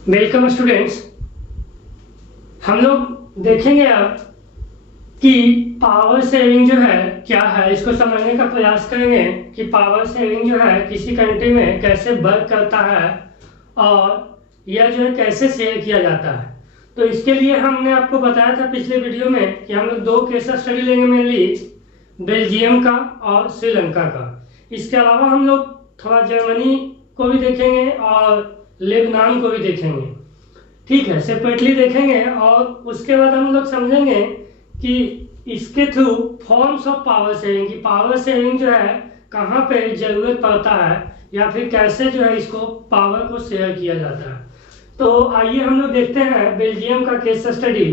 Welcome students. हम लोग देखेंगे अब कि पावर सेविंग जो है क्या है, इसको समझने का प्रयास करेंगे कि पावर सेविंग जो है किसी कंट्री में कैसे वर्क करता है और यह जो है कैसे शेयर किया जाता है। तो इसके लिए हमने आपको बताया था पिछले वीडियो में कि हम लोग दो केस स्टडी लेंगे, मेनली बेल्जियम का और श्रीलंका का। इसके अलावा हम लोग थोड़ा जर्मनी को भी देखेंगे और लेबनान को भी देखेंगे, ठीक है, सेपरेटली देखेंगे। और उसके बाद हम लोग समझेंगे कि इसके through forms of power saving की पावर सेविंग जो है कहाँ पे जरूरत पड़ता है या फिर कैसे जो है इसको पावर को शेयर किया जाता है। तो आइए हम लोग देखते हैं बेल्जियम का केस स्टडी।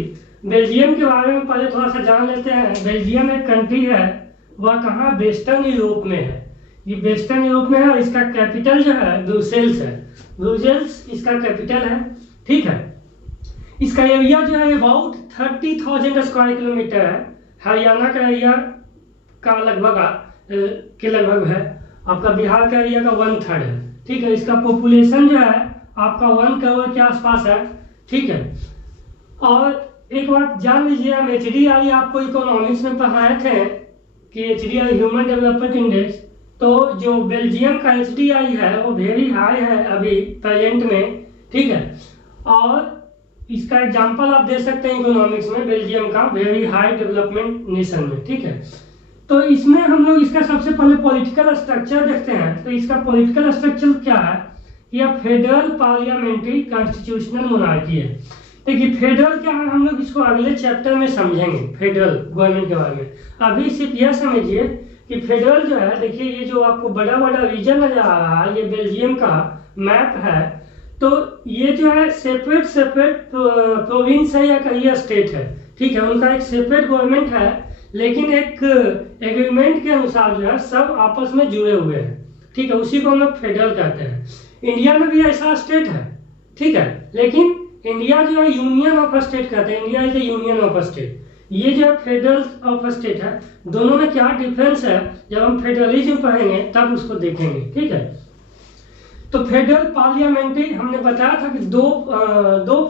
बेल्जियम के बारे में पहले थोड़ा सा जान लेते हैं। बेल्जियम एक कंट्री है, वह कहाँ, वेस्टर्न यूरोप में है। ये वेस्टर्न यूरोप में है और इसका कैपिटल जो है ब्रुसेल्स है। ब्रुसेल्स इसका कैपिटल है, ठीक है। इसका एरिया जो है अबाउट 30,000 स्क्वायर किलोमीटर है। हरियाणा का एरिया का लगभग है। आपका बिहार का एरिया का 1/3 है, ठीक है। इसका पॉपुलेशन जो है आपका 1 करोड़ के आसपास है, ठीक है। और एक बात जान लीजिए, हम HDI आपको इकोनॉमिक्स में पढ़ाए थे कि HDI ह्यूमन डेवलपमेंट इंडेक्स। तो जो बेल्जियम का HDI है वो वेरी हाई है अभी प्रेजेंट में, ठीक है। और इसका एग्जांपल आप दे सकते हैं इकोनॉमिक्स में बेल्जियम का वेरी हाई डेवलपमेंट नेशन में, ठीक है। तो इसमें हम लोग इसका सबसे पहले पॉलिटिकल स्ट्रक्चर देखते हैं। तो इसका पॉलिटिकल स्ट्रक्चर क्या है, यह फेडरल पार्लियामेंट्री कॉन्स्टिट्यूशनल मोनार्की है। देखिए फेडरल क्या है, हम लोग इसको अगले चैप्टर में समझेंगे फेडरल गवर्नमेंट के बारे में। अभी सिर्फ यह समझिए कि फेडरल जो है, देखिए ये जो आपको बड़ा बड़ा रीजन नजर आ रहा है, ये बेल्जियम का मैप है। तो ये जो है सेपरेट प्रोविंस है या कहिए स्टेट है, ठीक है। उनका एक सेपरेट गवर्नमेंट है, लेकिन एक एग्रीमेंट के अनुसार जो है सब आपस में जुड़े हुए हैं, ठीक है। उसी को हम लोग फेडरल कहते हैं। इंडिया में भी ऐसा स्टेट है, ठीक है, लेकिन इंडिया जो है यूनियन ऑफ स्टेट कहते हैं। India is A union of state. ये जो है फेडरल ऑफ स्टेट है। दोनों में क्या डिफरेंस है, जब हम फेडरलिज्म पढ़ेंगे तब उसको देखेंगे, ठीक है। तो फेडरल पार्लियामेंट्री हमने बताया था कि दो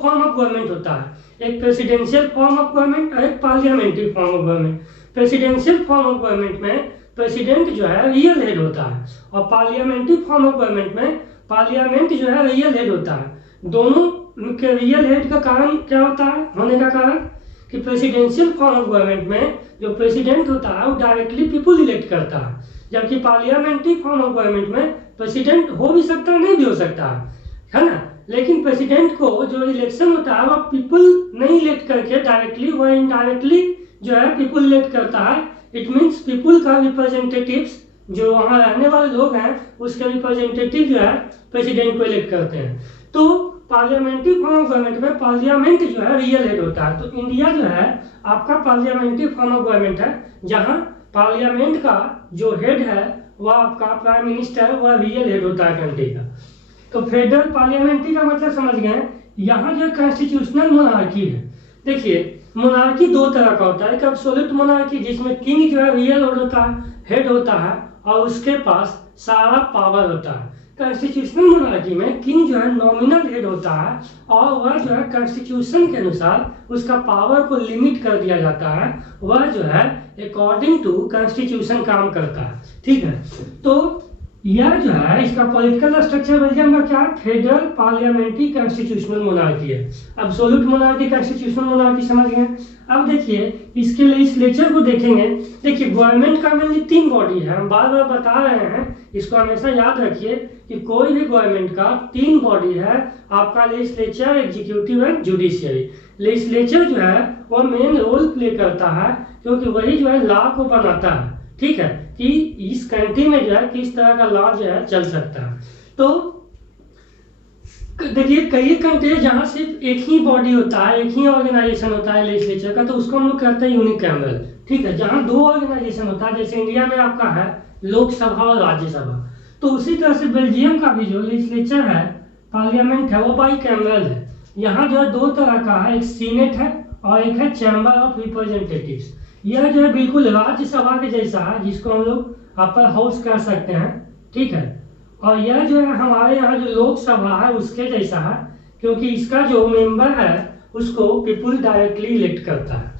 फॉर्म ऑफ गवर्नमेंट होता है, एक प्रेसिडेंशियल फॉर्म ऑफ गवर्नमेंट और एक parliamentary form of government. Presidential form of government में प्रेसिडेंट जो है रियल हेड होता है और पार्लियामेंट्री फॉर्म ऑफ गवर्नमेंट में पार्लियामेंट जो है रियल हेड होता है। दोनों के रियल हेड का कारण क्या होता है, होने का कारण कि प्रेसिडेंशियल फॉर्म ऑफ गवर्नमेंट में जो प्रेसिडेंट होता है वो डायरेक्टली पीपल इलेक्ट करता है, जबकि पार्लियामेंट्री फॉर्म ऑफ गवर्नमेंट में प्रेसिडेंट हो भी सकता है, नहीं भी हो सकता है ना। लेकिन प्रेसिडेंट को जो इलेक्शन होता है वह पीपल नहीं इलेक्ट करके डायरेक्टली, वह इनडायरेक्टली जो है पीपल इलेक्ट करता है। इट मीन्स पीपल का रिप्रेजेंटेटिव्स, जो वहाँ रहने वाले लोग हैं उसके रिप्रेजेंटेटिव जो है प्रेसिडेंट को इलेक्ट करते हैं। तो पार्लियामेंट्री फॉर्म ऑफ गवर्नमेंट में पार्लियामेंट जो है रियल हेड होता है। तो इंडिया जो है आपका पार्लियामेंट्री फॉर्म ऑफ गवर्नमेंट है, जहाँ पार्लियामेंट का जो हेड है वह आपका प्राइम मिनिस्टर, वह रियल हेड होता है कंट्री का। तो फेडरल पार्लियामेंट्री का मतलब समझ गए। यहाँ जो कॉन्स्टिट्यूशनल मोनार्की है, देखिए मोनार्की दो तरह का होता है। एक एब्सोल्यूट मोनार्की जिसमें किंग जो है रियल हेड होता है और उसके पास सारा पावर होता है। कॉन्स्टिट्यूशनल मोनार्की में किंग जो है नॉमिनल हेड होता है और वह जो है कॉन्स्टिट्यूशन के अनुसार उसका पावर को लिमिट कर दिया जाता है। वह जो है अकॉर्डिंग टू कॉन्स्टिट्यूशन काम करता है, ठीक है। तो यह जो है इसका पॉलिटिकल स्ट्रक्चर बेल्जियम का क्या है, फेडरल पार्लियामेंट्री कॉन्स्टिट्यूशनल मोनार्की है। एब्सोल्यूट मोनार्की, कॉन्स्टिट्यूशनल मोनार्की समझ गए। अब देखिए इसके लेजिस्लेचर को देखेंगे। देखिए गवर्नमेंट का मेनली 3 बॉडी है, हम बार बार बता रहे हैं, इसको हमेशा याद रखिए कि कोई भी गवर्नमेंट का 3 बॉडी है, आपका legislature, executive and judiciary. Legislature जो है वो मेन रोल प्ले करता है क्योंकि वही जो है लॉ को बनाता है, ठीक है, कि इस कंट्री में जो है किस तरह का लॉ जो है चल सकता है। तो देखिए कई कंट्री जहाँ सिर्फ एक ही बॉडी होता है, एक ही ऑर्गेनाइजेशन होता है लेजिस्लेचर का, तो उसको हम लोग कहते हैं यूनिकैमरल, ठीक है। जहाँ 2 ऑर्गेनाइजेशन होता है, जैसे इंडिया में आपका है लोकसभा और राज्यसभा, तो उसी तरह से बेल्जियम का भी जो लेजिस्लेचर है, पार्लियामेंट है, वो बाइकैमरल है। यहाँ जो है 2 तरह का है, एक सीनेट है और एक है चैम्बर ऑफ रिप्रेजेंटेटिव्स। यह जो है बिल्कुल राज्यसभा के जैसा है, जिसको हम लोग अपर हाउस कह सकते हैं, ठीक है। और यह जो है हमारे यहाँ जो लोकसभा है उसके जैसा है, क्योंकि इसका जो मेंबर है उसको पीपुल डायरेक्टली इलेक्ट करता है।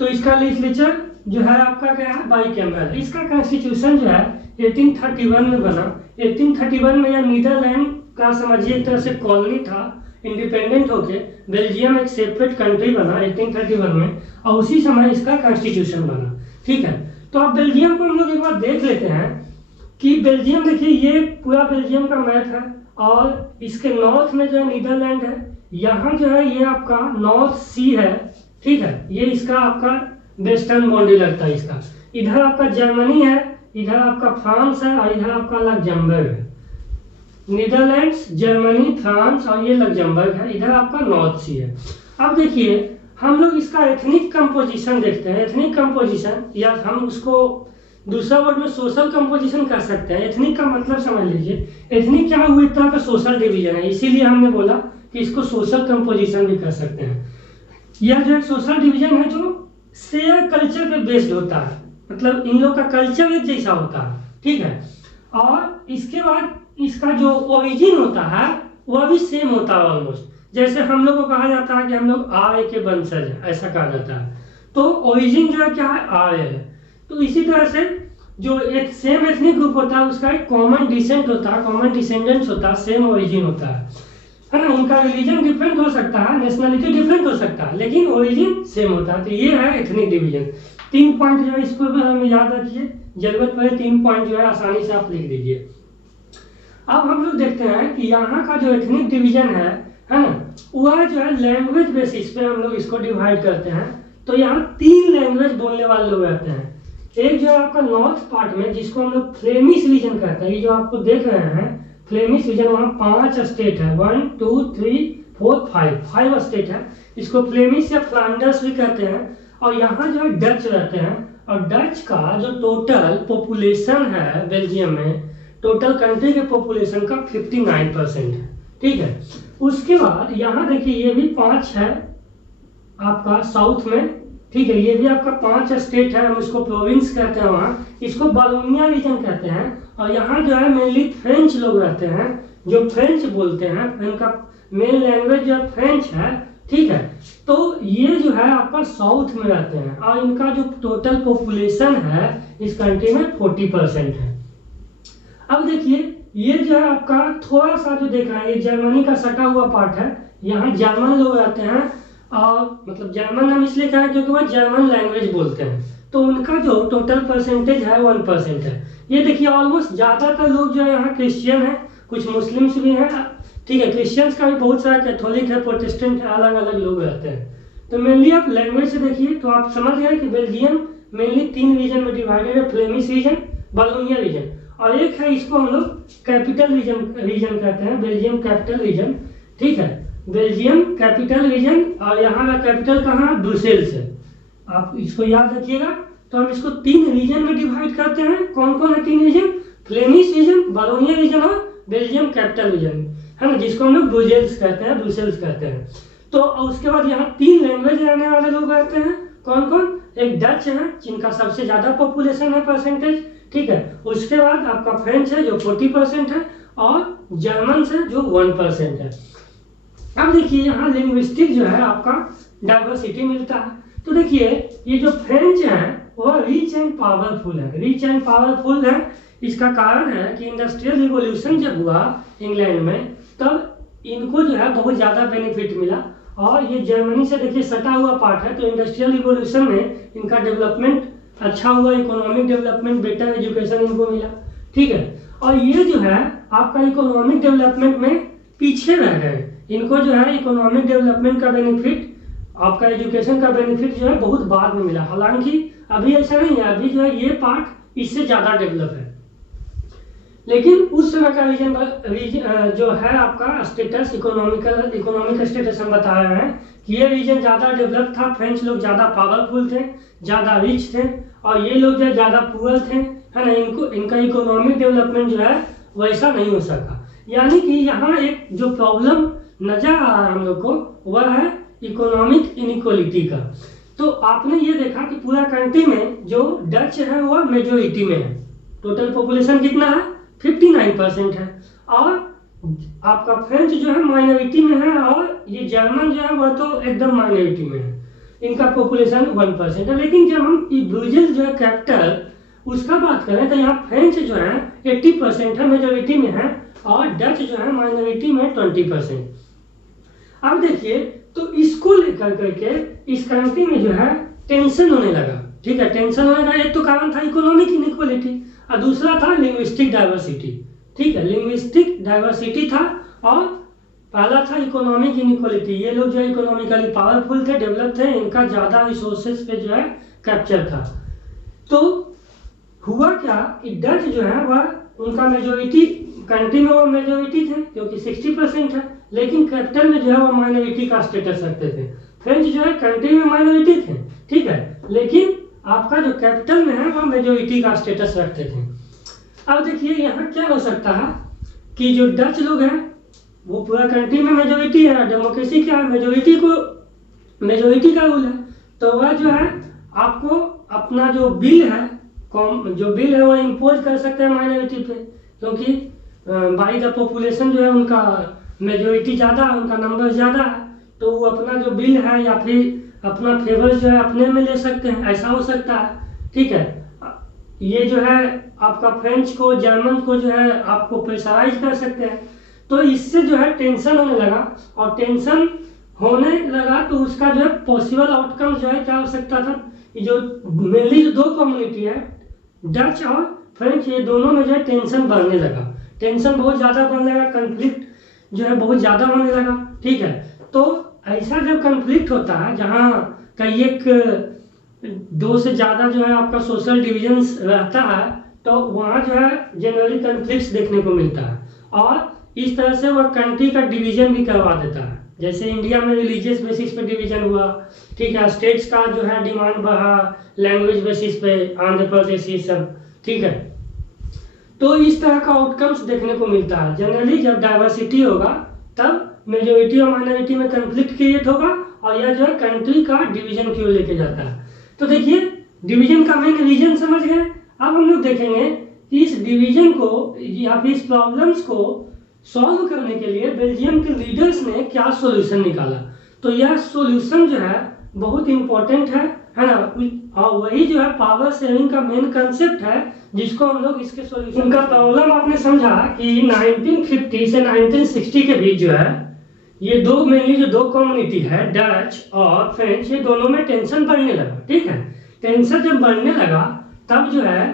तो इसका लेजिस्लेचर जो है आपका क्या है, बाइकैमरल। इसका कॉन्स्टिट्यूशन जो है 1831 में बना। 1831 में यह नीदरलैंड का समझिए एक तरह से कॉलोनी था, इंडिपेंडेंट होके बेल्जियम एक सेपरेट कंट्री बना 1831 में, और उसी समय इसका कॉन्स्टिट्यूशन बना। ठीक है, तो अब बेल्जियम को हम लोग एक बार देख लेते हैं कि बेल्जियम, देखिए ये पूरा बेल्जियम का मैप है और इसके नॉर्थ में जो है नीदरलैंड है, यहाँ जो है ये आपका नॉर्थ सी है। ठीक है, ये इसका आपका वेस्टर्न बाउंड्री लगता है इसका। इधर आपका जर्मनी है, इधर आपका फ्रांस है और इधर आपका लग्जमबर्ग है। नीदरलैंड्स, जर्मनी, फ्रांस और ये लग्जमबर्ग है, इधर आपका नॉर्थ सी है। अब देखिए हम लोग इसका एथनिक कंपोजिशन देखते हैं। एथनिक कंपोजिशन, या हम उसको दूसरा वर्ड में सोशल कंपोजिशन कर सकते हैं। एथनिक का मतलब समझ लीजिए, एथनिक क्या हुआ, एक तरह का सोशल डिवीजन है, इसीलिए हमने बोला कि इसको सोशल कंपोजिशन भी कर सकते हैं। यह जो एक सोशल डिवीजन है जो शेयर कल्चर पे बेस्ड होता है, मतलब इन लोग का कल्चर एक जैसा होता है। ठीक है, और इसके बाद इसका जो ओरिजिन होता है वह भी सेम होता है ऑलमोस्ट। जैसे हम लोग को कहा जाता है कि हम लोग आर्य के वंशज हैं, ऐसा कहा जाता है, तो ओरिजिन जो है क्या है, आर्य है। तो इसी तरह से जो एक सेम एथनिक ग्रुप होता है उसका एक कॉमन डिसेंट होता है, कॉमन डिसेंडेंट्स होता है, सेम ओरिजिन होता है ना। उनका रिलीजन डिफरेंट हो सकता है, नेशनलिटी डिफरेंट हो सकता है, लेकिन ओरिजिन सेम होता है। तो ये है एथनिक डिवीजन। 3 पॉइंट जो है इसको भी हमें याद रखिए, जरूरत पड़े 3 पॉइंट जो है आसानी से आप लिख दीजिए। अब हम लोग देखते हैं कि यहाँ का जो एथनिक डिवीजन है ना, वह जो है लैंग्वेज बेसिस पे हम लोग इसको डिवाइड करते हैं। तो यहाँ 3 लैंग्वेज बोलने वाले लोग रहते हैं। एक जो है आपका नॉर्थ पार्ट में, जिसको हम लोग फ्लेमिश रीजन कहते हैं, ये जो आपको देख रहे हैं फ्लेमिश रीजन, वहाँ 5 स्टेट है, 1 2 3 4 5 स्टेट है। इसको फ्लेमिश या फ्लांडर्स भी कहते हैं। और यहाँ जो है डच रहते हैं, और डच का जो टोटल पॉपुलेशन है बेल्जियम में, टोटल कंट्री के पॉपुलेशन का 59% है। ठीक है, उसके बाद यहाँ देखिए ये भी 5 है आपका साउथ में। ठीक है, ये भी आपका 5 स्टेट है, हम इसको प्रोविंस कहते हैं वहाँ, इसको बालोनिया रीजन कहते हैं। और यहाँ जो है मेनली फ्रेंच लोग रहते हैं, जो फ्रेंच बोलते हैं, इनका मेन लैंग्वेज जो फ्रेंच है। ठीक है, तो ये जो है आपका साउथ में रहते हैं, और इनका जो टोटल पॉपुलेशन है इस कंट्री में 40% है। अब देखिए ये जो है आपका थोड़ा सा जो देख रहा है, ये जर्मनी का सटा हुआ पार्ट है, यहाँ जर्मन लोग रहते हैं, और मतलब जर्मन हम इसलिए कहें क्योंकि वह जर्मन लैंग्वेज बोलते हैं। तो उनका जो टोटल परसेंटेज है 1% है। ये देखिए ऑलमोस्ट ज़्यादातर लोग जो है यहाँ क्रिश्चियन है, कुछ मुस्लिम्स भी हैं। ठीक है, क्रिश्चियंस का भी बहुत सारा, कैथोलिक है, प्रोटेस्टेंट है, अलग अलग लोग रहते हैं। तो मेनली आप लैंग्वेज से देखिए तो आप समझ गए कि बेल्जियम मेनली 3 रीजन में डिवाइडेड है, फ्लेमिश रीजन, बालोनिया रीजन, और एक है इसको हम लोग कैपिटल रीजन कहते हैं, बेल्जियम कैपिटल रीजन। ठीक है, बेल्जियम कैपिटल रीजन, और यहाँ का कैपिटल कहाँ, ब्रुसेल्स है, आप इसको याद रखिएगा। तो हम इसको 3 रीजन में डिवाइड करते हैं। कौन कौन है 3 रीजन, फ्लेमिश रीजन, बालोनिया रीजन और बेल्जियम कैपिटल रीजन, है ना, जिसको हम लोग ब्रुसेल्स कहते हैं। तो उसके बाद यहाँ 3 लैंग्वेज रहने वाले लोग रहते हैं। कौन कौन, एक डच है जिनका सबसे ज्यादा पॉपुलेशन है परसेंटेज। ठीक है, उसके बाद आपका फ्रेंच है जो 40% है, और जर्मन है जो 1% है। अब देखिए यहाँ लिंग्विस्टिक जो है आपका डाइवर्सिटी मिलता है। तो देखिए ये जो फ्रेंच है वह रिच एंड पावरफुल है। इसका कारण है कि इंडस्ट्रियल रिवॉल्यूशन जब हुआ इंग्लैंड में, तब इनको जो है बहुत ज़्यादा बेनिफिट मिला। और ये जर्मनी से देखिए सटा हुआ पार्ट है, तो इंडस्ट्रियल रिवॉल्यूशन में इनका डेवलपमेंट अच्छा हुआ, इकोनॉमिक डेवलपमेंट, बेटर एजुकेशन इनको मिला। ठीक है, और ये जो है आपका इकोनॉमिक डेवलपमेंट में पीछे रह गए। इनको जो है इकोनॉमिक डेवलपमेंट का बेनिफिट, आपका एजुकेशन का बेनिफिट जो है बहुत बाद में मिला। हालांकि अभी ऐसा नहीं है, अभी जो है ये पार्ट इससे ज़्यादा डेवलप है। लेकिन उस समय का रीजन जो है आपका स्टेटस, इकोनॉमिक स्टेटस हम बता रहे हैं कि ये रीजन ज़्यादा डेवलप था, फ्रेंच लोग ज़्यादा पावरफुल थे, ज़्यादा रिच थे, और ये लोग जो है ज़्यादा पुअर थे, है ना। इनका इकोनॉमिक डेवलपमेंट जो है वैसा नहीं हो सका। यानी कि यहाँ एक जो प्रॉब्लम नजर आ रहा है हम लोग को, वह है इकोनॉमिक इनइक्वालिटी का। तो आपने ये देखा कि पूरा कंट्री में जो डच है वह मेजोरिटी में है, टोटल पॉपुलेशन कितना है 59% है, और आपका फ्रेंच जो है माइनॉरिटी में है, और ये जर्मन जो है वह तो एकदम माइनॉरिटी में है। इनका पॉपुलेशन 1% है। लेकिन जब हम ब्रुसेल्स जो है कैपिटल उसका बात करें तो यहाँ फ्रेंच जो है 80% है, मेजोरिटी में है, और डच जो है माइनॉरिटी में 20%। अब देखिए, तो इसको लेकर करके इस कंट्री में जो है टेंशन होने लगा। ठीक है, टेंशन होने का एक तो कारण था इकोनॉमिक इनइक्वालिटी, और दूसरा था लिंग्विस्टिक डाइवर्सिटी। ठीक है, लिंग्विस्टिक डाइवर्सिटी था, और पहला था इकोनॉमिक इनइक्वालिटी। ये लोग जो है इकोनॉमिकली पावरफुल थे, डेवलप थे, इनका ज़्यादा रिसोर्सेज पे जो है कैप्चर था। तो हुआ क्या कि डच जो है वह उनका मेजोरिटी कंट्री में वो मेजोरिटी थे क्योंकि 60% है, लेकिन कैपिटल में जो है वो माइनॉरिटी का स्टेटस रखते थे। फ्रेंच जो है कंट्री में माइनॉरिटी थे, ठीक है, लेकिन आपका जो कैपिटल में है वो मेजोरिटी का स्टेटस रखते थे। अब देखिए यहाँ क्या हो सकता है कि जो डच लोग हैं वो पूरा कंट्री में मेजोरिटी है, डेमोक्रेसी क्या है, मेजोरिटी का रूल है, तो वह जो है आपको अपना जो बिल है वो इम्पोज कर सकते हैं माइनॉरिटी पे, क्योंकि बाई द पॉपुलेशन जो है उनका मेजोरिटी ज़्यादा है, उनका नंबर ज़्यादा है, तो वो अपना जो बिल है या फिर अपना फेवर जो है अपने में ले सकते हैं, ऐसा हो सकता है। ठीक है, ये जो है आपका फ्रेंच को, जर्मन को जो है आपको प्रेशराइज कर सकते हैं। तो इससे जो है टेंशन होने लगा, और टेंशन होने लगा तो उसका जो है पॉसिबल आउटकम जो है क्या हो सकता था, जो मेनली जो दो कम्युनिटी है डच और फ्रेंच, ये दोनों में जो है टेंशन बढ़ने लगा, टेंशन बहुत ज़्यादा बढ़ने लगा, कन्फ्लिक्ट जो है बहुत ज़्यादा होने लगा। ठीक है, तो ऐसा जब कन्फ्लिक्ट होता है जहाँ कई एक दो से ज़्यादा जो है आपका सोशल डिविजन्स रहता है, तो वहाँ जो है जनरली कन्फ्लिक्ट्स देखने को मिलता है, और इस तरह से वह कंट्री का डिवीजन भी करवा देता है। जैसे इंडिया में रिलीजियस बेसिस पे डिवीजन हुआ, ठीक है, स्टेट्स का जो है डिमांड बढ़ा, लैंग्वेज बेसिस पे, आंध्र प्रदेश, ये सब। ठीक है, तो इस तरह का आउटकम्स देखने को मिलता है। जनरली जब डाइवर्सिटी होगा तब मेजोरिटी और माइनॉरिटी में कंफ्लिक्ट क्रिएट होगा, और यह जो है कंट्री का डिवीजन की ओर लेके जाता है। तो देखिए, डिवीजन का मेन रीजन समझ गए। अब हम लोग देखेंगे कि इस डिवीजन को या फिर इस प्रॉब्लम्स को सॉल्व करने के लिए बेल्जियम के लीडर्स ने क्या सॉल्यूशन निकाला। तो यह सॉल्यूशन जो है बहुत इंपॉर्टेंट है ना, और वही जो है पावर शेयरिंग का मेन कंसेप्ट है, जिसको हम लोग इसके सॉल्यूशन का प्रॉब्लम आपने समझा कि 1950 से 1960 के बीच जो है ये दो मेनली जो दो कम्युनिटी है डच और फ्रेंच, ये दोनों में टेंशन बढ़ने लगा। ठीक है, टेंशन जब बढ़ने लगा तब जो है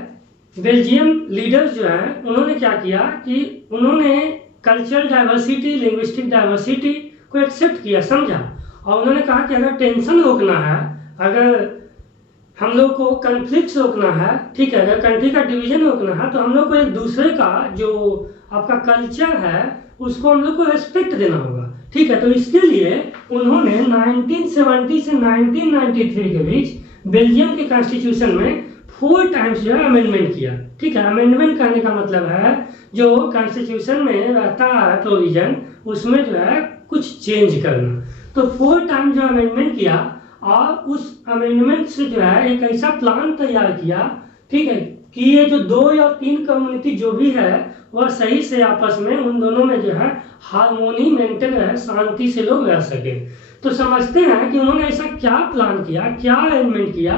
बेल्जियम लीडर्स जो है उन्होंने क्या किया कि उन्होंने कल्चरल डाइवर्सिटी, लिंग्विस्टिक डाइवर्सिटी को एक्सेप्ट किया, समझा, और उन्होंने कहा कि अगर टेंशन रोकना है, अगर हम लोग को कन्फ्लिक्ट रोकना है, ठीक है, अगर कंट्री का डिवीजन रोकना है, तो हम लोग को एक दूसरे का जो आपका कल्चर है उसको हम लोग को रेस्पेक्ट देना होगा। ठीक है, तो इसके लिए उन्होंने 1970 से 1993 के बीच बेल्जियम के कॉन्स्टिट्यूशन में 4 टाइम्स जो है अमेंडमेंट किया। ठीक है, अमेंडमेंट करने का मतलब है जो कॉन्स्टिट्यूशन में रहता है प्रोविजन, उसमें जो है कुछ चेंज करना। तो 4 टाइम जो अमेंडमेंट किया, और उस अमेंडमेंट से जो है एक ऐसा प्लान तैयार किया, ठीक है, कि ये जो 2 या 3 कम्युनिटी जो भी है वह सही से आपस में उन दोनों में जो है हार्मोनी मेंटेन रहे, शांति से लोग रह सके। तो समझते हैं कि उन्होंने ऐसा क्या प्लान किया, क्या अरेंजमेंट किया,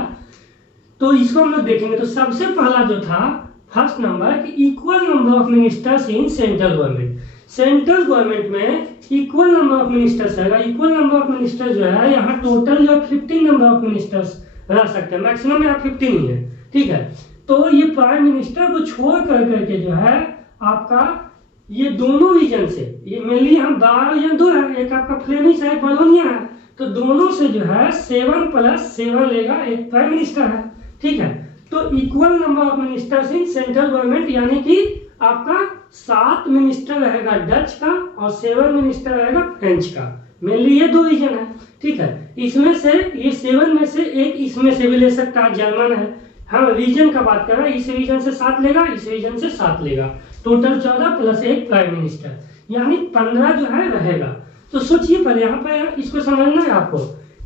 तो इसको हम लोग देखेंगे। तो सबसे पहला जो था फर्स्ट नंबर कि equal number of ministers in central government. Central government में इक्वल नंबर ऑफ मिनिस्टर्स है, इक्वल नंबर ऑफ मिनिस्टर जो है यहाँ टोटल जो 15 नंबर ऑफ मिनिस्टर्स रह सकते हैं, मैक्सिमम यहाँ 15 ही है। ठीक है, तो ये प्राइम मिनिस्टर को छोड़ करके जो है आपका ये दोनों रीजन से, ये मेनली यहाँ 12 रीजन 2 है, एक आपका फ्लेमिश है, वलोनिया है, तो दोनों से जो है 7 + 7 लेगा, एक प्राइम मिनिस्टर है। ठीक है, तो equal number of ministers in central government, यानी कि आपका 7 मिनिस्टर रहेगा डच का और 7 मिनिस्टर रहेगा फ्रेंच का, मेनली ये 2 रीजन है। ठीक है, इसमें से ये 7 में से एक इसमें से भी ले सकता है, जर्मन है, हम रीजन का बात कर रहे हैं, इस रीजन से 7 लेगा, इस रीजन से 7 लेगा, टोटल 14 + 1 प्राइम मिनिस्टर, यानी 15 जो है रहेगा। तो सोचिए पहले यहाँ पे इसको समझना है आपको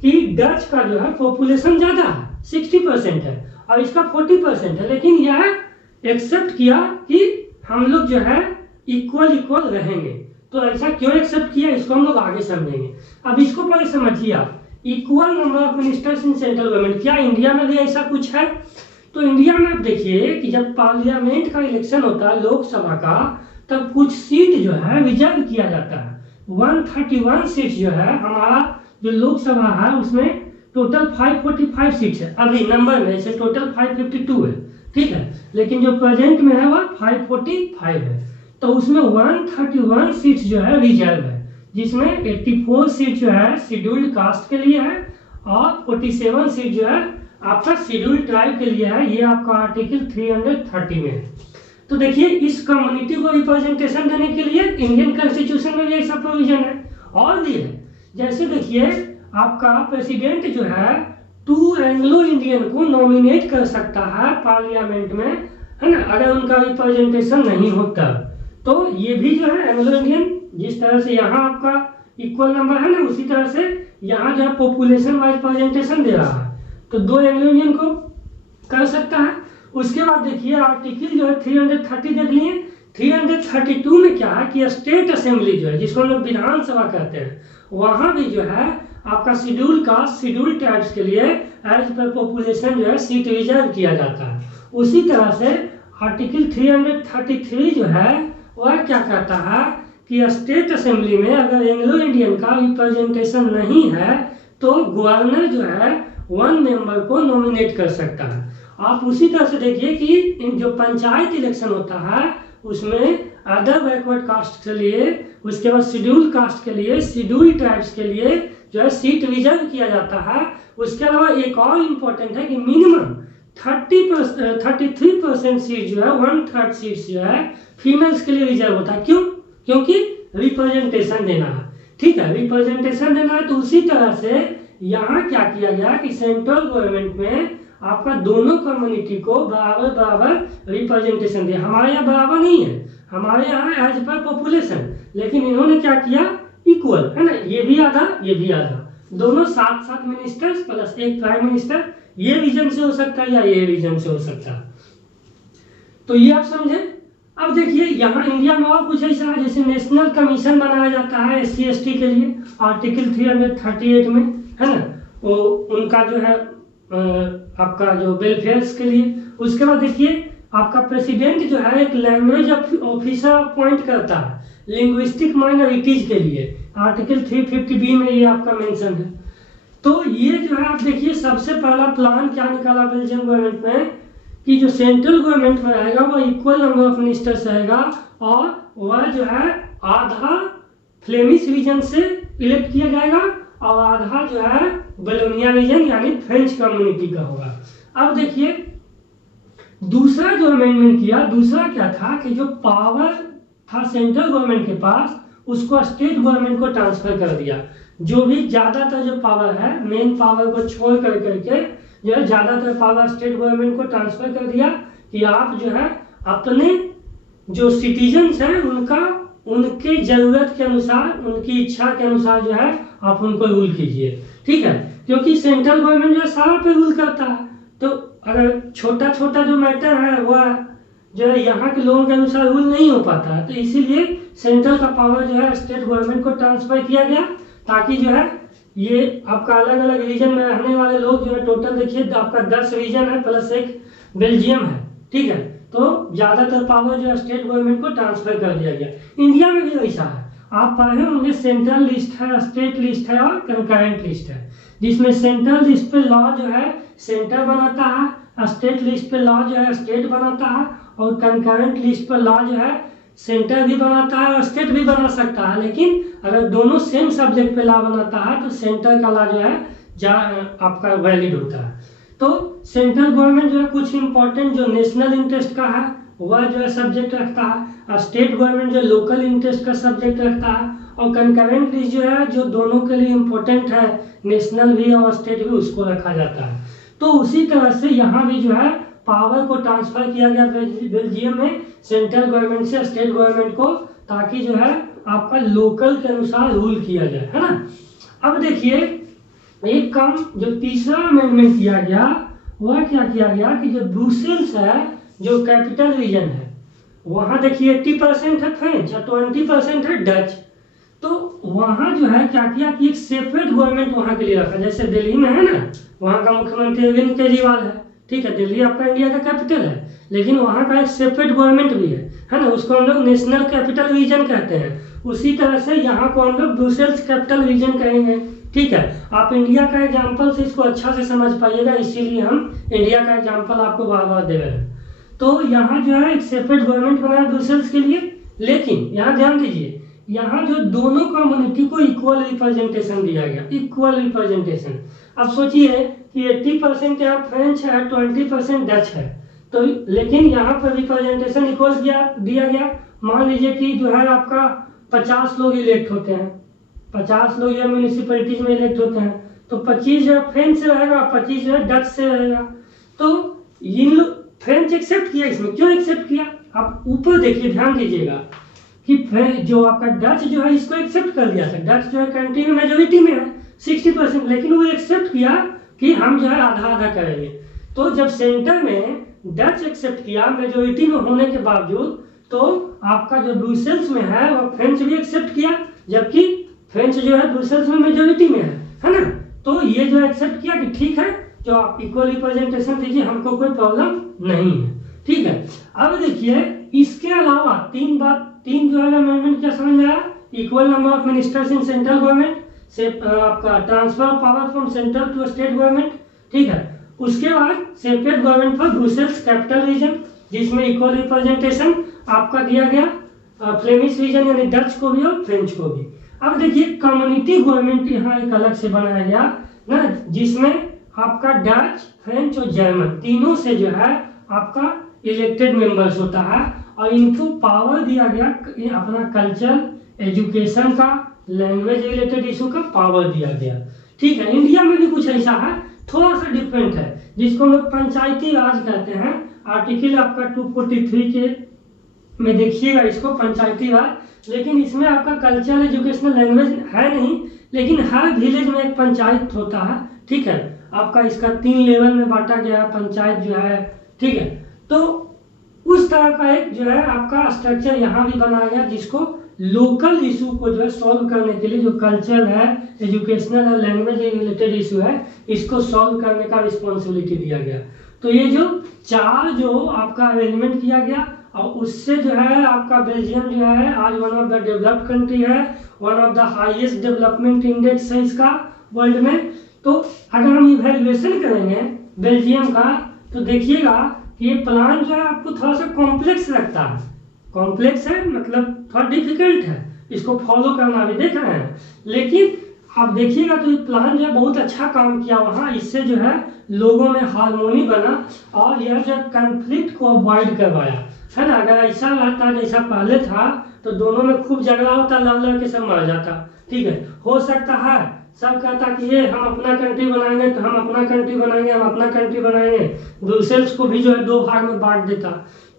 कि डच का जो है पॉपुलेशन ज्यादा है, 60% है, और इसका 40% है, लेकिन यह एक्सेप्ट किया कि हम लोग जो है इक्वल रहेंगे। तो ऐसा क्यों एक्सेप्ट किया, इसको हम लोग आगे समझेंगे। अब इसको पहले समझिए आप, equal number of ministers in central government, क्या इंडिया में भी ऐसा कुछ है? तो इंडिया में आप देखिए कि जब पार्लियामेंट का इलेक्शन होता है लोकसभा का, तब कुछ सीट जो है रिजर्व किया जाता है। 131 सीट जो है हमारा जो लोकसभा है उसमें टोटल 545 सीट्स है, अभी नंबर में से टोटल 552 है, ठीक है, लेकिन जो प्रेजेंट में है वह 545 है। तो उसमें 131 सीट्स जो है रिजर्व है, जिसमें 84 सीट जो है शेड्यूल्ड कास्ट के लिए है और 47 सीट जो है आपका शेड्यूल्ड ट्राइब के लिए है। ये आपका आर्टिकल 330 में है। तो देखिए इस कम्युनिटी को रिप्रेजेंटेशन देने के लिए इंडियन कॉन्स्टिट्यूशन में भी ऐसा प्रोविजन है और भी है। जैसे देखिए आपका प्रेसिडेंट जो है 2 एंग्लो इंडियन को नॉमिनेट कर सकता है पार्लियामेंट में, है ना, अगर उनका रिप्रेजेंटेशन नहीं होता। तो ये भी जो है एंग्लो इंडियन, जिस तरह से यहाँ आपका इक्वल नंबर है ना, उसी तरह से यहाँ जो है पॉपुलेशन वाइज प्रेजेंटेशन दे रहा है, तो 2 एंग्लो इंडियन को कर सकता है। उसके बाद देखिए आर्टिकल जो है 330 देख लिए। 332 में क्या है कि स्टेट असेंबली जो है, जिसको हम लोग विधानसभा कहते हैं, वहां भी जो है आपका शेड्यूल कास्ट शेड्यूल ट्राइब्स के लिए एज पर पॉपुलेशन जो है सीट रिजर्व किया जाता है। उसी तरह से आर्टिकल 333 जो है वह क्या कहता है कि स्टेट असेंबली में अगर एंग्लो इंडियन का रिप्रेजेंटेशन नहीं है तो गवर्नर जो है 1 मेंबर को नॉमिनेट कर सकता है। आप उसी तरह से देखिए कि इन जो पंचायत इलेक्शन होता है उसमें अदर बैकवर्ड कास्ट के लिए, उसके बाद शेड्यूल कास्ट के लिए, शेड्यूल ट्राइब्स के लिए जो है सीट रिजर्व किया जाता है। उसके अलावा एक और इम्पोर्टेंट है कि मिनिमम 33% सीट जो है 1/3 सीट जो है फीमेल्स के लिए रिजर्व होता है। क्यों? क्योंकि रिप्रेजेंटेशन देना है, ठीक है, रिप्रेजेंटेशन देना है। तो उसी तरह से यहाँ क्या किया गया कि सेंट्रल गवर्नमेंट में आपका दोनों कम्युनिटी को बराबर बराबर रिप्रेजेंटेशन दिया। हमारे यहाँ बराबर नहीं है, हमारे यहाँ एज पर पॉपुलेशन, लेकिन इन्होंने क्या किया इक्वल, है ना, ये भी आधा ये भी आधा, दोनों 7-7 मिनिस्टर्स प्लस 1 प्राइम मिनिस्टर, ये रीजन से हो सकता है या ये रीजन से हो सकता है। तो ये आप समझे। अब देखिए यहाँ इंडिया में और कुछ ऐसा है, जैसे नेशनल कमीशन बनाया जाता है SC/ST के लिए आर्टिकल 338 में, है ना, वो उनका जो है आपका जो वेलफेयर्स के लिए। उसके बाद देखिए आपका प्रेसिडेंट जो है एक लैंग्वेज ऑफिसर अपॉइंट करता है लिंग्विस्टिक माइनॉरिटीज के लिए, आर्टिकल 350B में ये आपका मेंशन है। तो ये जो है आप देखिए सबसे पहला प्लान क्या निकाला बेल्जियम गवर्नमेंट में कि जो सेंट्रल गवर्नमेंट में रहेगा वो इक्वल नंबर ऑफ मिनिस्टर्स रहेगा और वह जो है आधा फ्लेमिश रीजन से इलेक्ट किया जाएगा और आधा जो है वलोनिया रीजन यानी फ्रेंच कम्युनिटी का होगा। अब देखिए दूसरा जो अमेंडमेंट किया, दूसरा क्या था कि जो पावर था सेंट्रल गवर्नमेंट के पास उसको स्टेट गवर्नमेंट को ट्रांसफर कर दिया। जो भी ज्यादातर जो पावर है मेन पावर को छोड़ करके जो है ज्यादातर पावर स्टेट गवर्नमेंट को ट्रांसफर कर दिया कि आप जो है अपने जो सिटीजन्स हैं उनका उनके जरूरत के अनुसार उनकी इच्छा के अनुसार जो है आप उनको रूल कीजिए, ठीक है, क्योंकि सेंट्रल गवर्नमेंट जो है सारा पे रूल करता है। तो अगर छोटा छोटा जो मैटर है वह जो है यहाँ के लोगों के अनुसार रूल नहीं हो पाता है, तो इसीलिए सेंट्रल का पावर जो है स्टेट गवर्नमेंट को ट्रांसफर किया गया ताकि जो है ये आपका अलग अलग रीजन में रहने वाले लोग जो है टोटल देखिए आपका 10 रीजन है प्लस 1 बेल्जियम है, ठीक है, तो ज्यादातर पावर जो है स्टेट गवर्नमेंट को ट्रांसफर कर दिया गया। इंडिया में भी वैसा है, आप पढ़े होंगे सेंट्रल लिस्ट है, स्टेट लिस्ट है और कंकरेंट लिस्ट है, जिसमें सेंट्रल लिस्ट पे लॉ जो है सेंटर बनाता है, स्टेट लिस्ट पे लॉ जो है स्टेट बनाता है और कंकरेंट लिस्ट पर लॉ जो है सेंटर भी बनाता है और स्टेट भी बना सकता है। लेकिन अगर दोनों सेम सब्जेक्ट पे लॉ बनाता है तो सेंटर का लॉ जो है आपका वैलिड होता है। तो सेंट्रल गवर्नमेंट जो है कुछ इंपॉर्टेंट जो नेशनल इंटरेस्ट का है वह जो है सब्जेक्ट रखता है, स्टेट गवर्नमेंट जो लोकल इंटरेस्ट का सब्जेक्ट रखता है और कंकरेंट लिस्ट जो है जो दोनों के लिए इम्पोर्टेंट है नेशनल भी और स्टेट भी उसको रखा जाता है। तो उसी तरह से यहाँ भी जो है पावर को ट्रांसफर किया गया बेल्जियम में सेंट्रल गवर्नमेंट से स्टेट गवर्नमेंट को, ताकि जो है आपका लोकल के अनुसार रूल किया जाए, है ना। अब देखिए एक काम जो तीसरा अमेंडमेंट किया गया वह क्या किया गया कि जो ब्रुसेल्स है जो कैपिटल रीजन है वहाँ देखिए 80% है फ्रेंच और 20% है डच। तो वहाँ जो है क्या किया कि एक सेपरेट गवर्नमेंट वहाँ के लिए रखा, जैसे दिल्ली में है ना, वहाँ का मुख्यमंत्री अरविंद केजरीवाल है, ठीक है, दिल्ली आपका इंडिया का कैपिटल है, लेकिन वहाँ का एक सेपरेट गवर्नमेंट भी है ना, उसको हम लोग नेशनल कैपिटल रीजन कहते हैं। उसी तरह से यहाँ को हम लोग ब्रुसेल्स कैपिटल रीजन कहेंगे, ठीक है। आप इंडिया का एग्जाम्पल से इसको अच्छा से समझ पाइएगा, इसीलिए हम इंडिया का एग्जाम्पल आपको बार बार दे रहे हैं। तो यहाँ जो है एक सेपरेट गवर्नमेंट बनाया ब्रुसेल्स के लिए, लेकिन यहाँ ध्यान दीजिए, यहाँ जो दोनों कम्युनिटी को इक्वल रिप्रेजेंटेशन दिया गया, इक्वल रिप्रेजेंटेशन। अब सोचिए कि 80% यहाँ फ्रेंच है, 20% डच है, तो लेकिन यहाँ पर रिप्रेजेंटेशन इक्वल दिया गया। मान लीजिए कि जो है आपका 50 लोग इलेक्ट होते हैं, 50 लोग जो म्यूनिसिपैलिटीज में इलेक्ट होते हैं, तो 25 जो है फ्रेंच से रहेगा, 25 जो है डच से रहेगा। तो इन लोग फ्रेंच एक्सेप्ट किया, इसमें क्यों एक्सेप्ट किया, आप ऊपर देखिए, ध्यान दीजिएगा कि जो आपका डच जो है इसको एक्सेप्ट कर दिया था। डच जो है कंट्री में मेजोरिटी में है 60%, लेकिन वो एक्सेप्ट किया कि हम जो है आधा आधा करेंगे। तो जब सेंटर में डच एक्सेप्ट किया मेजोरिटी में होने के बावजूद, तो आपका जो ब्रुसेल्स में है वो फ्रेंच भी एक्सेप्ट किया, जबकि फ्रेंच जो है ब्रुसेल्स में मेजोरिटी में है ना। तो ये जो एक्सेप्ट किया कि ठीक है, जो आप इक्वल रिप्रेजेंटेशन दीजिए, हमको कोई प्रॉब्लम नहीं है, ठीक है। अब देखिए इसके अलावा तीन जो है अमेंडमेंट क्या समझ में आया, equal number of ministers in central government से, आपका transfer of power from central to state government, ठीक है। उसके बाद separate government for Brussels capital region, जिसमें इक्वल रिप्रेजेंटेशन आपका दिया गया फ्लेमिश रीजन यानी डच को भी और फ्रेंच को भी। अब देखिए कम्युनिटी गवर्नमेंट यहाँ एक अलग से बनाया गया ना, जिसमें आपका डच, फ्रेंच और जर्मन तीनों से जो है आपका इलेक्टेड मेंबर्स होता है, और इनको पावर दिया गया अपना कल्चर, एजुकेशन का, लैंग्वेज रिलेटेड इशू का पावर दिया गया, ठीक है। इंडिया में भी कुछ ऐसा है, थोड़ा सा डिफरेंट है, जिसको हम लोग पंचायती राज कहते हैं। आर्टिकल आपका 243 के में देखिएगा इसको, पंचायती राज। लेकिन इसमें आपका कल्चर, एजुकेशनल, लैंग्वेज है नहीं, लेकिन हर विलेज में एक पंचायत होता है, ठीक है। आपका इसका 3 लेवल में बांटा गया पंचायत जो है, ठीक है। तो उस तरह का एक जो है आपका स्ट्रक्चर यहाँ भी बनाया गया, जिसको लोकल इशू को जो है सॉल्व करने के लिए, जो कल्चर है, एजुकेशनल और लैंग्वेज रिलेटेड इशू है, इसको सॉल्व करने का रिस्पॉन्सिबिलिटी दिया गया। तो ये जो 4 जो आपका अरेंजमेंट किया गया, और उससे जो है आपका बेल्जियम जो है आज one of the developed country है, one of the highest development index है इसका वर्ल्ड में। तो अगर हम इवैल्यूएशन करेंगे बेल्जियम का, तो देखिएगा कि ये प्लान जो है आपको थोड़ा सा कॉम्प्लेक्स लगता है, कॉम्प्लेक्स है मतलब थोड़ा डिफिकल्ट है इसको फॉलो करना, भी देख रहे हैं। लेकिन आप देखिएगा तो ये प्लान जो है बहुत अच्छा काम किया वहाँ, इससे जो है लोगों में हार्मोनी बना, और यह जो कन्फ्लिक्ट को अवॉइड करवाया, है ना। अगर ऐसा रहता जैसा पहले था, तो दोनों में खूब झगड़ा होता, लड़ के सब मर जाता, ठीक है। हो सकता है सब कहता कि ये हम अपना कंट्री बनाएंगे, तो हम अपना कंट्री बनाएंगे, हम अपना कंट्री बनाएंगे, ब्रुसेल्स को भी जो है 2 भाग में बांट देता।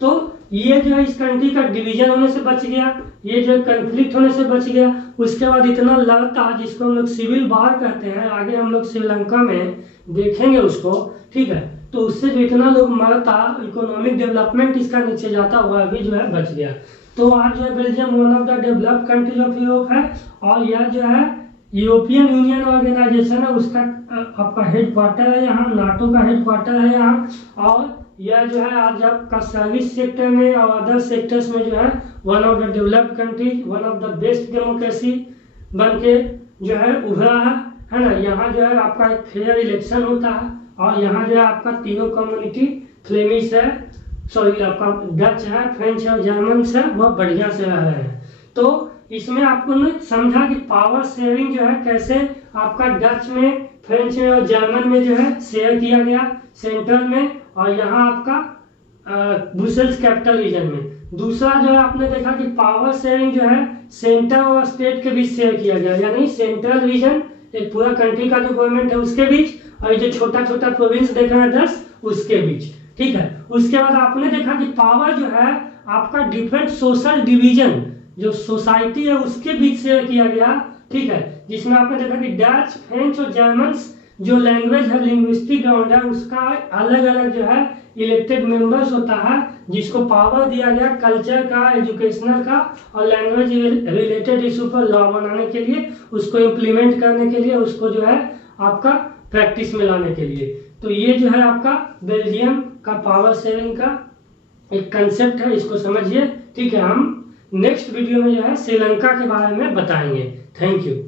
तो ये जो है इस कंट्री का डिवीजन होने से बच गया, ये जो कन्फ्लिक्ट होने से बच गया। उसके बाद इतना लड़ता, जिसको हम लोग सिविल वार कहते हैं, आगे हम लोग श्रीलंका में देखेंगे उसको, ठीक है। तो उससे जो इतना लोग मरता, इकोनॉमिक डेवलपमेंट इसका नीचे जाता, वह भी जो है बच गया। तो आज जो है Belgium one of the developed countries of Europe है, और यह जो है यूरोपियन यूनियन ऑर्गेनाइजेशन है, उसका आपका हेड क्वार्टर है यहाँ, नाटो का हेड क्वार्टर है यहाँ। और यह जो है आज आपका सर्विस सेक्टर में और अदर सेक्टर्स में जो है one of the developed countries, one of the best democracy बन के जो है उभरा है ना। यहाँ जो है आपका एक फेयर इलेक्शन होता है, और यहाँ जो है आपका तीनों कम्युनिटी, फ्लेमिश है, सॉरी आपका डच है, फ्रेंच है, जर्मन है, वह बढ़िया से रह रहे हैं। तो इसमें आपको ने समझा कि पावर शेयरिंग जो है कैसे आपका डच में, फ्रेंच में और जर्मन में जो है शेयर किया गया सेंट्रल में, और यहाँ आपका ब्रुसेल्स कैपिटल रीजन में। दूसरा जो है आपने देखा कि पावर शेयरिंग जो है सेंटर और स्टेट के बीच शेयर किया गया, यानी सेंट्रल रीजन एक पूरा कंट्री का जो गवर्नमेंट है उसके बीच, और जो छोटा छोटा प्रोविंस देख रहे हैं 10 उसके बीच, ठीक है। उसके बाद आपने देखा कि पावर जो है आपका डिफरेंट सोशल डिवीजन, जो सोसाइटी है उसके बीच शेयर किया गया, ठीक है। जिसमें आपने देखा कि डच, फ्रेंच और जर्मन जो लैंग्वेज है, लिंग्विस्टिक ग्राउंड है, उसका अलग अलग जो है इलेक्टेड मेंबर्स होता है, जिसको पावर दिया गया कल्चर का, एजुकेशनल का और लैंग्वेज रिलेटेड इशू पर लॉ बनाने के लिए, उसको इम्प्लीमेंट करने के लिए, उसको जो है आपका प्रैक्टिस में लाने के लिए। तो ये जो है आपका बेल्जियम का पावर शेयरिंग का एक कंसेप्ट है, इसको समझिए। ठीक है, हम नेक्स्ट वीडियो में जो है श्रीलंका के बारे में बताएंगे। Thank you.